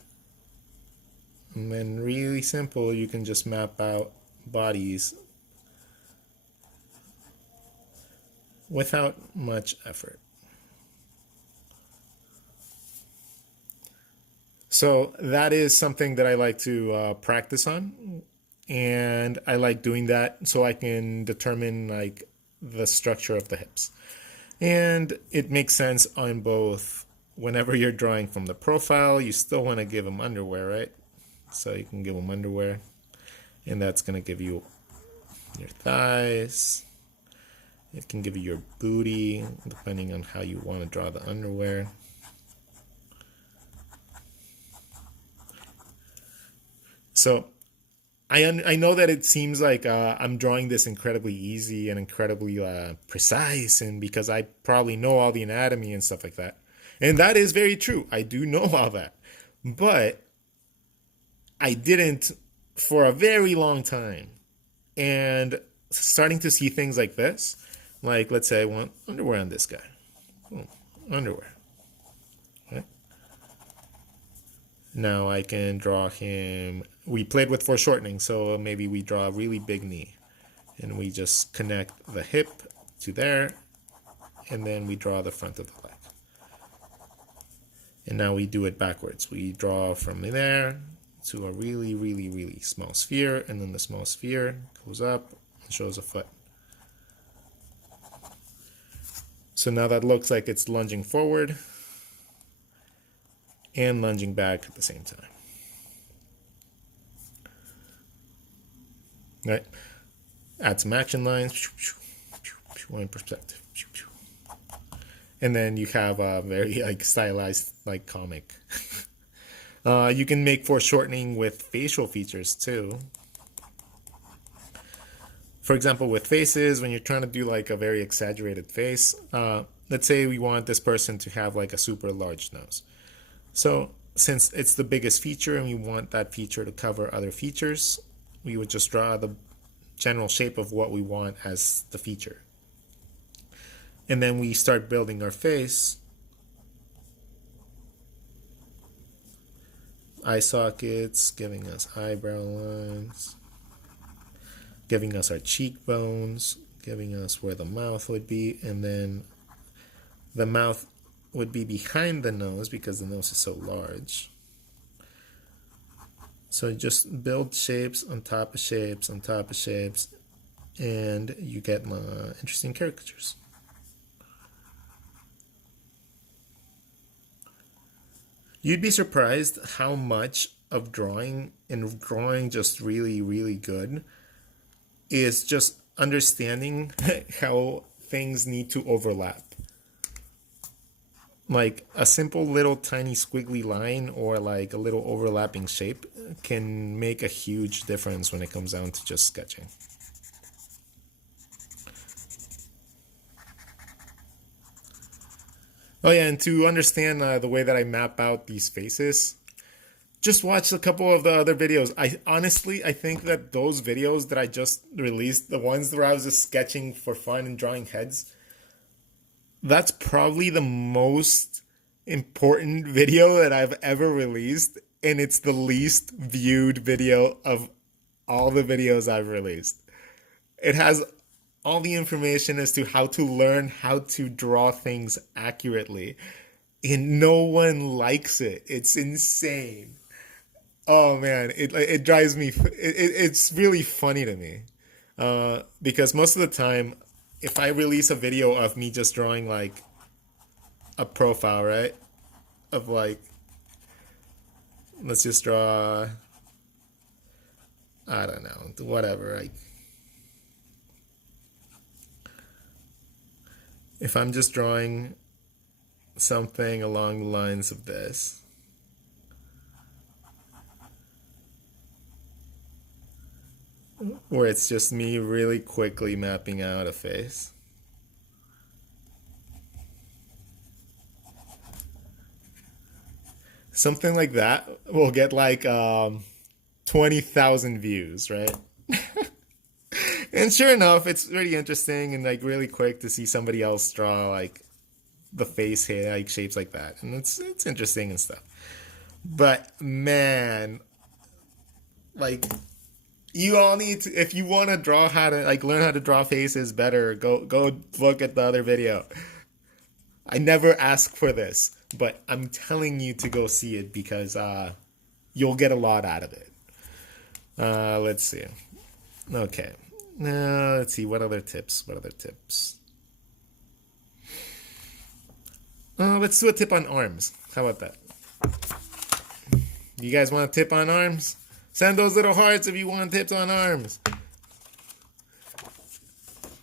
And then really simple, you can just map out bodies without much effort. So that is something that I like to practice on, and I like doing that so I can determine like the structure of the hips. And it makes sense on both. Whenever you're drawing from the profile, you still want to give them underwear, right? So you can give them underwear, and that's going to give you your thighs. It can give you your booty, depending on how you want to draw the underwear. So I know that it seems like I'm drawing this incredibly easy and incredibly precise, and because I probably know all the anatomy and stuff like that. And that is very true. I do know all that. But I didn't for a very long time. And starting to see things like this, like let's say I want underwear on this guy. Oh, underwear. Okay. Now I can draw him. We played with foreshortening, so maybe we draw a really big knee. And we just connect the hip to there, and then we draw the front of the leg. And now we do it backwards. We draw from there to a really, really, really small sphere, and then the small sphere goes up and shows a foot. So now that looks like it's lunging forward and lunging back at the same time. Right? Add some action lines, one perspective. And then you have a very like stylized like comic. You can make foreshortening with facial features too. For example, with faces, when you're trying to do like a very exaggerated face, let's say we want this person to have like a super large nose. So since it's the biggest feature and we want that feature to cover other features, we would just draw the general shape of what we want as the feature. And then we start building our face. Eye sockets, giving us eyebrow lines, giving us our cheekbones, giving us where the mouth would be, and then the mouth would be behind the nose because the nose is so large. So just build shapes on top of shapes on top of shapes, and you get interesting caricatures. You'd be surprised how much of drawing, and drawing just really, really good, is just understanding how things need to overlap. Like a simple little tiny squiggly line or like a little overlapping shape can make a huge difference when it comes down to just sketching. Oh yeah, and to understand the way that I map out these faces, just watch a couple of the other videos. I think that those videos that I just released, the ones where I was just sketching for fun and drawing heads, that's probably the most important video that I've ever released, and it's the least viewed video of all the videos I've released. It has all the information as to how to learn how to draw things accurately, and no one likes it. It's insane. Oh man, it drives me. It's really funny to me. Because most of the time, if I release a video of me just drawing like a profile, right? Of like, let's just draw, I don't know, whatever. Like, if I'm just drawing something along the lines of this, where it's just me really quickly mapping out a face. Something like that will get like 20,000 views, right? And sure enough, it's really interesting and like really quick to see somebody else draw like the face here, like shapes like that. And it's interesting and stuff. But man, like you all need to, if you want to draw how to like learn how to draw faces better, go look at the other video. I never ask for this, but I'm telling you to go see it because you'll get a lot out of it. Let's see. Okay. Let's see. What other tips? What other tips? Let's do a tip on arms. How about that? You guys want a tip on arms? Send those little hearts if you want tips on arms.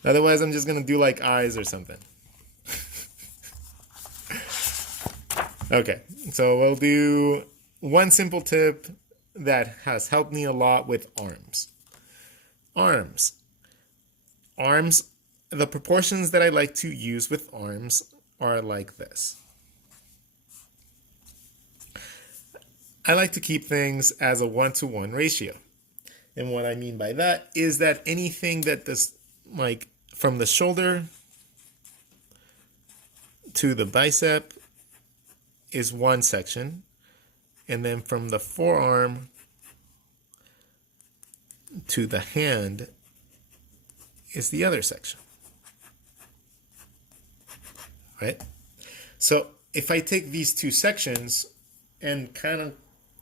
Otherwise, I'm just going to do like eyes or something. Okay, so we'll do one simple tip that has helped me a lot with arms. Arms. Arms, the proportions that I like to use with arms are like this. I like to keep things as a 1-to-1 ratio. And what I mean by that is that anything that does, like from the shoulder to the bicep is one section, and then from the forearm to the hand is the other section, right? So if I take these two sections and kind of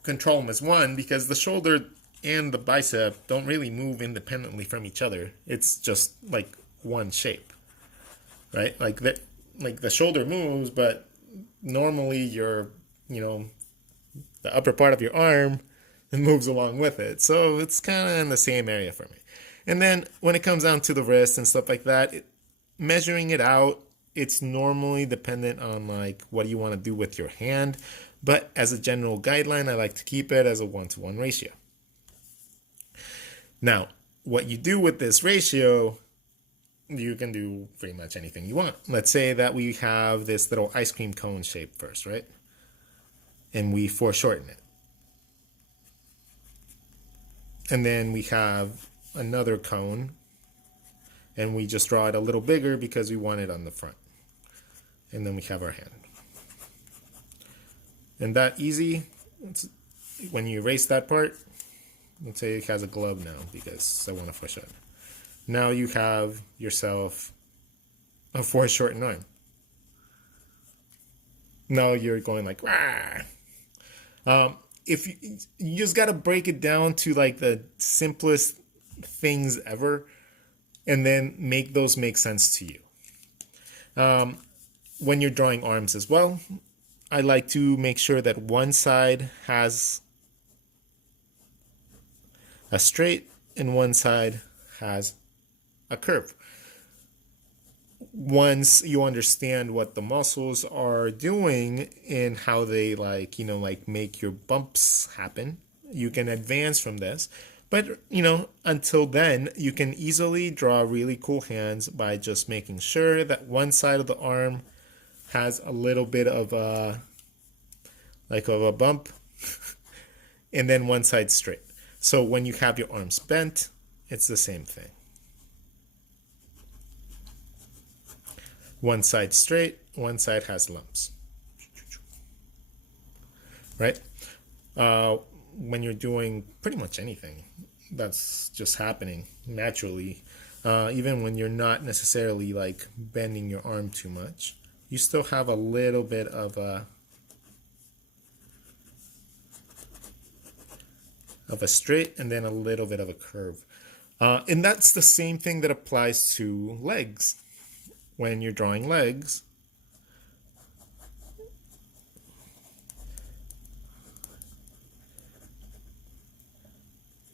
control them as one, because the shoulder and the bicep don't really move independently from each other, it's just like one shape, right? Like that, like the shoulder moves, but normally the upper part of your arm moves along with it. So it's kind of in the same area for me. And then when it comes down to the wrist and stuff like that, measuring it out, it's normally dependent on like what you want to do with your hand. But as a general guideline, I like to keep it as a 1-to-1 ratio. Now, what you do with this ratio, you can do pretty much anything you want. Let's say that we have this little ice cream cone shape first, right? And we foreshorten it. And then we have another cone, and we just draw it a little bigger because we want it on the front. And then we have our hand. And that easy, when you erase that part, let's say it has a glove now because I want to foreshorten. Now you have yourself a foreshortened arm. Now you're going like, rah. If you just got to break it down to like the simplest things ever, and then make those make sense to you. When you're drawing arms as well, I like to make sure that one side has a straight and one side has a curve. Once you understand what the muscles are doing and how they like make your bumps happen, you can advance from this. But until then, you can easily draw really cool hands by just making sure that one side of the arm has a little bit of a bump and then one side straight. So when you have your arms bent, it's the same thing. One side straight, one side has lumps. Right? When you're doing pretty much anything that's just happening naturally, even when you're not necessarily like bending your arm too much, you still have a little bit of a straight and then a little bit of a curve. And that's the same thing that applies to legs. When you're drawing legs,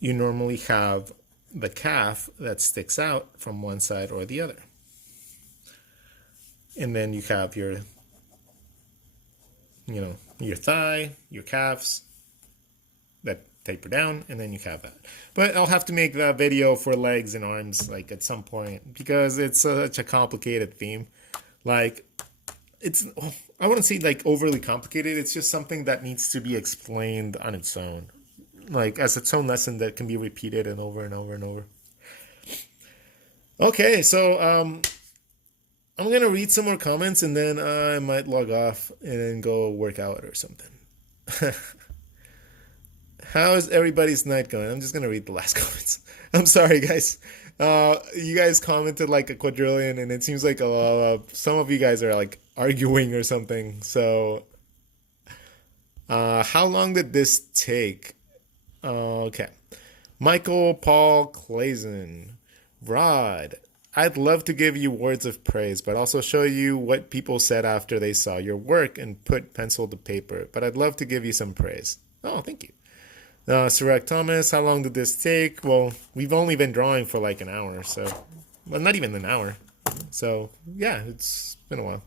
you normally have the calf that sticks out from one side or the other. And then you have your, your thigh, your calves that taper down, and then you have that. But I'll have to make the video for legs and arms like at some point because it's such a complicated theme. Like it's, I wouldn't say like overly complicated. It's just something that needs to be explained on its own, like as its own lesson that can be repeated and over and over and over. Okay, so I'm gonna read some more comments and then I might log off and then go work out or something. How is everybody's night going? I'm just gonna read the last comments. I'm sorry, guys. You guys commented like a quadrillion, and it seems like some of you guys are like arguing or something. So, how long did this take? Okay, Michael Paul Clazen, Rod. I'd love to give you words of praise, but also show you what people said after they saw your work and put pencil to paper. But I'd love to give you some praise. Oh, thank you. Sirach Thomas, how long did this take? Well, we've only been drawing for like an hour, so, well, not even an hour. So, yeah, it's been a while.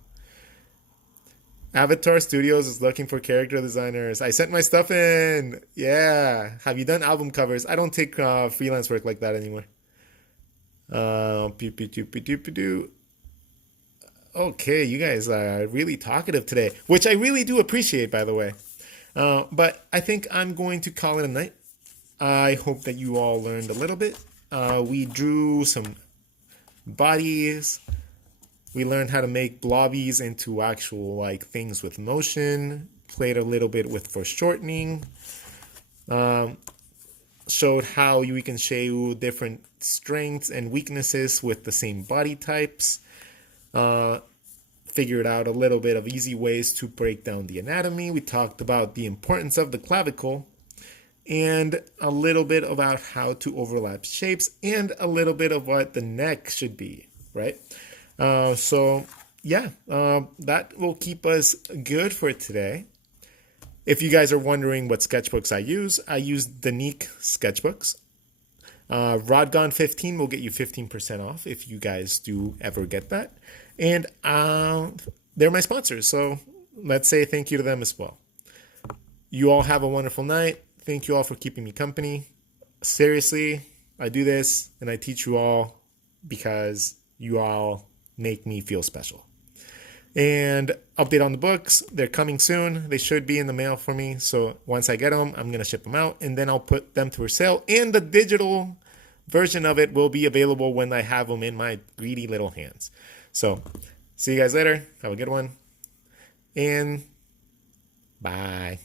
Avatar Studios is looking for character designers. I sent my stuff in. Yeah. Have you done album covers? I don't take freelance work like that anymore. Okay, you guys are really talkative today, which I really do appreciate, by the way. But I think I'm going to call it a night. I hope that you all learned a little bit. We drew some bodies. We learned how to make blobbies into actual like things with motion. Played a little bit with foreshortening. Showed how we can show different strengths and weaknesses with the same body types. Figured out a little bit of easy ways to break down the anatomy. We talked about the importance of the clavicle and a little bit about how to overlap shapes and a little bit of what the neck should be, right? So yeah, that will keep us good for today. If you guys are wondering what sketchbooks I use Danique sketchbooks. Rodgon 15 will get you 15% off if you guys do ever get that. And they're my sponsors, so let's say thank you to them as well. You all have a wonderful night. Thank you all for keeping me company. Seriously, I do this and I teach you all because you all make me feel special. And update on the books. They're coming soon. They should be in the mail for me. So once I get them, I'm going to ship them out and then I'll put them to sale. And the digital version of it will be available when I have them in my greedy little hands. So see you guys later. Have a good one. And bye.